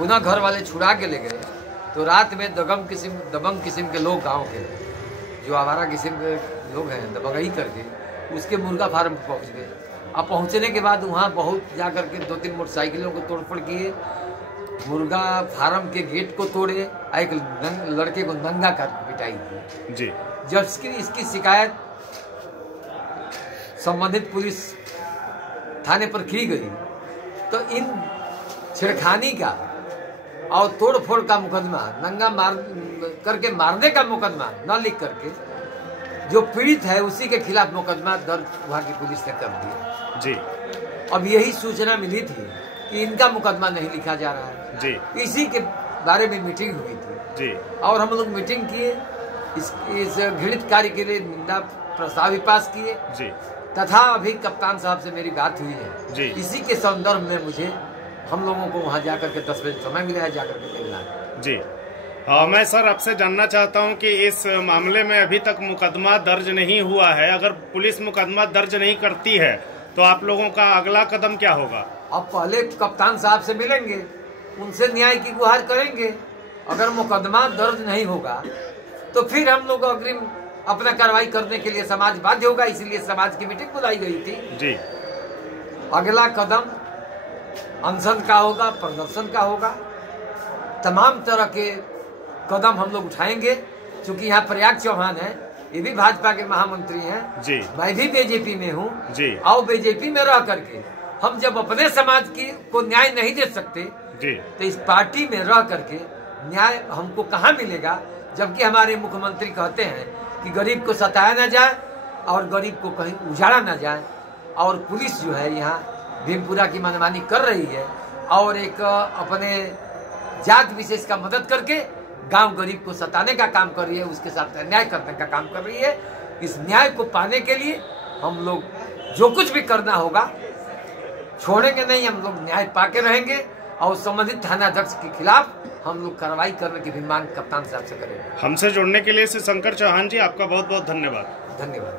पुनः घर वाले छुड़ा के ले गए तो रात में दबंग किस्म के लोग गांव के जो आवारा किस्म के लोग हैं दबंगई करके उसके मुर्गा फार्म पर पहुँच गए। अब पहुँचने के बाद वहाँ बहुत जा कर के 2-3 मोटरसाइकिलों को तोड़फोड़ किए, मुर्गा फार्म के गेट को तोड़े, एक लड़के को नंगा कर पिटाई की जी। जब इसकी शिकायत संबंधित पुलिस थाने पर की गई तो इन छेड़खानी का और तोड़फोड़ का मुकदमा, नंगा करके मारने का मुकदमा न लिख करके जो पीड़ित है उसी के खिलाफ मुकदमा दर्ज वहाँ की पुलिस ने कर दिया जी। अब यही सूचना मिली थी कि इनका मुकदमा नहीं लिखा जा रहा है जी। इसी के बारे में मीटिंग हुई थी जी और हम लोग मीटिंग किए, इस घृणित कार्य के लिए निंदा प्रस्ताव भी पास किए जी। तथा अभी कप्तान साहब से मेरी बात हुई है जी। इसी के संदर्भ में मुझे हम लोगों को वहाँ जाकर के 10 बजे समय मिला है जाकर के मिलना जी। मैं सर आपसे जानना चाहता हूं कि इस मामले में अभी तक मुकदमा दर्ज नहीं हुआ है। अगर पुलिस मुकदमा दर्ज नहीं करती है तो आप लोगों का अगला कदम क्या होगा? अब पहले कप्तान साहब से मिलेंगे, उनसे न्याय की गुहार करेंगे। अगर मुकदमा दर्ज नहीं होगा तो फिर हम लोग अग्रिम अपना कार्रवाई करने के लिए समाज बाध्य होगा, इसलिए समाज की मीटिंग बुलाई गई थी जी। अगला कदम अनशन का होगा, प्रदर्शन का होगा, तमाम तरह के कदम हम लोग उठाएंगे। चूंकि यहाँ प्रयाग चौहान है, ये भी भाजपा के महामंत्री हैं जी। मैं भी बीजेपी में हूँ जी। और बीजेपी में रह करके हम जब अपने समाज को न्याय नहीं दे सकते जी तो इस पार्टी में रह करके न्याय हमको कहाँ मिलेगा? जबकि हमारे मुख्यमंत्री कहते हैं कि गरीब को सताया ना जाए और गरीब को कहीं उजाड़ा ना जाए। और पुलिस जो है यहाँ भीमपुरा की मनमानी कर रही है और एक अपने जात विशेष का मदद करके गांव गरीब को सताने का काम कर रही है, उसके साथ अन्याय करने का काम कर रही है। इस न्याय को पाने के लिए हम लोग जो कुछ भी करना होगा छोड़ेंगे नहीं, हम लोग न्याय पाके रहेंगे और संबंधित थानाध्यक्ष के खिलाफ हम लोग कार्रवाई करने की भी मांग कप्तान साहब से करेंगे। हमसे जुड़ने के लिए श्री शंकर चौहान जी आपका बहुत बहुत धन्यवाद। धन्यवाद।